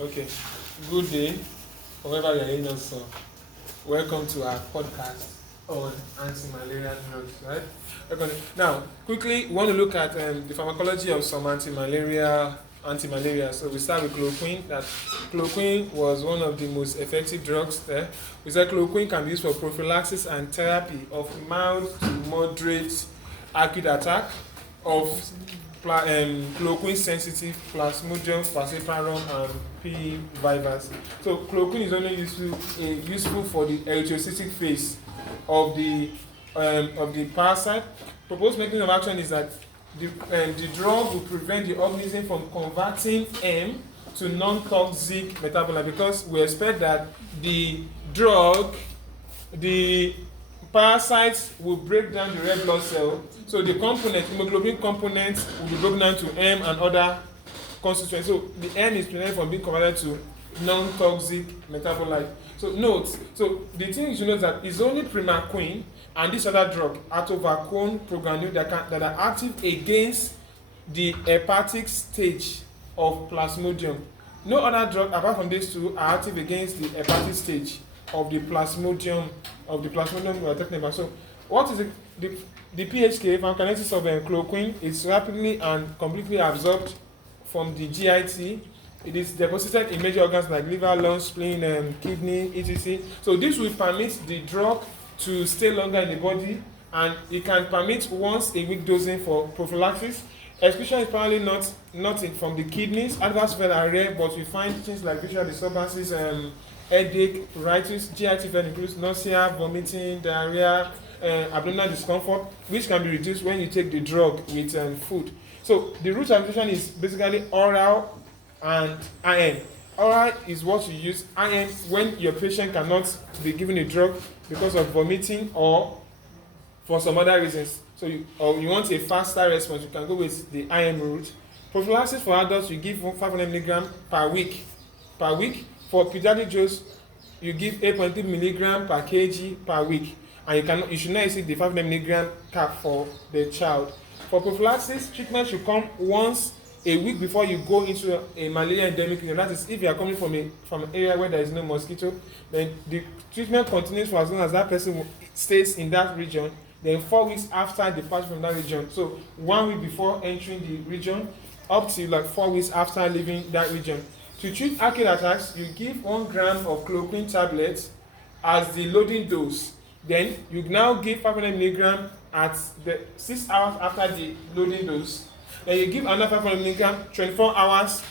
Okay, good day, wherever you are in us. Welcome to our podcast on anti-malarial drugs, right? Now, quickly, we want to look at the pharmacology of some anti-malaria. So we start with chloroquine. That chloroquine was one of the most effective drugs there. We said chloroquine can be used for prophylaxis and therapy of mild to moderate acute attack of chloroquine sensitive Plasmodium falciparum and P. vivax. So chloroquine is only useful for the erythrocytic phase of the parasite. Proposed mechanism of action is that the drug will prevent the organism from converting M to non-toxic metabolite, because we expect that the parasites will break down the red blood cell, so the hemoglobin component will be broken down to M and other constituents. So the M is prevented from being converted to non-toxic metabolite. So the thing you should know is that it's only primaquine and this other drug, atovaquone progranul, that are active against the hepatic stage of Plasmodium. No other drug apart from these two are active against the hepatic stage of the Plasmodium we are talking about. So what is the PHK pharmacokinetics of chloroquine? Is rapidly and completely absorbed from the GIT. It is deposited in major organs like liver, lungs, spleen, kidney, etc. So this will permit the drug to stay longer in the body, and it can permit once a week dosing for prophylaxis. Excretion is probably not from the kidneys. Adverse effects are rare, but we find things like visual disturbances, headache, pruritus. GIT effect includes nausea, vomiting, diarrhea, abdominal discomfort, which can be reduced when you take the drug with food. So the route of administration is basically oral and IM. Oral is what you use. IM when your patient cannot be given a drug because of vomiting or for some other reasons. So you want a faster response, you can go with the IM route. Prophylaxis for adults, you give 500 mg per week. For pediatric dose, you give 8.3 mg per kg per week, and you should not exceed the 500 mg cap for the child. For prophylaxis, treatment should come once a week before you go into a malaria endemic region. That is, if you are coming from an area where there is no mosquito, then the treatment continues for as long as that person stays in that region. Then 4 weeks after departure from that region. So 1 week before entering the region, up to like 4 weeks after leaving that region. To treat acute attacks, you give 1 gram of chloroquine tablets as the loading dose. Then you now give 500 mg at the 6 hours after the loading dose. Then you give another 500 mg 24 hours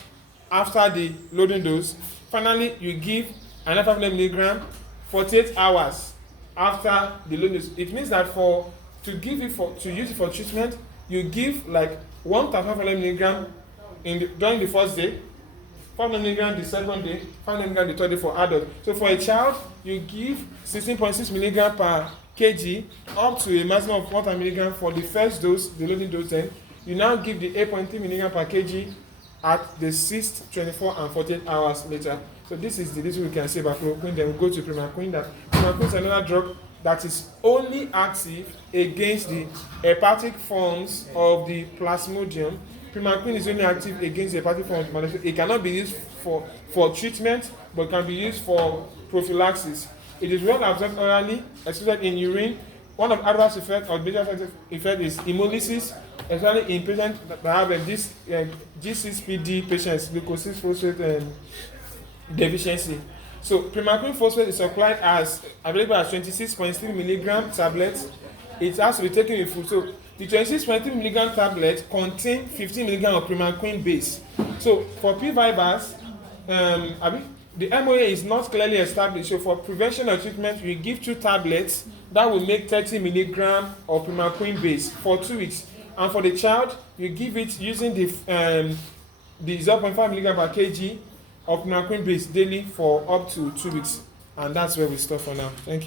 after the loading dose. Finally, you give another 500 mg 48 hours after the loading dose. It means that to use it for treatment, you give like 1,500 mg during the first day, 500 mg the second day, 500 mg the third day for adult. So for a child, you give 16.6 mg per kg up to a maximum of 1,000 mg for the first dose, the loading dose. Then you now give the 8.3 mg per kg at the 6th, 24 and 48 hours later. So this is the little we can say about chloroquine. Then we go to primaquine. Primaquine is another drug that is only active against the hepatic forms of the Plasmodium. Primaquine is only active against the hepatic form of malaria. It cannot be used for treatment, but can be used for prophylaxis. It is well absorbed orally, especially in urine. One of the adverse effects or major effect is hemolysis, especially in patients that have this G6PD patients, glucose-6-phosphate deficiency. So primaquine phosphate is available as 26.3 mg tablets. It has to be taken with food. So the 26.3 mg tablet contains 15 mg of primaquine base. So for P. vivax, the MOA is not clearly established. So for prevention or treatment, you give 2 tablets that will make 30 mg of primaquine base for 2 weeks. And for the child, you give it using the 0.5 mg per kg of primaquine base daily for up to 2 weeks. And that's where we stop for now. Thank you.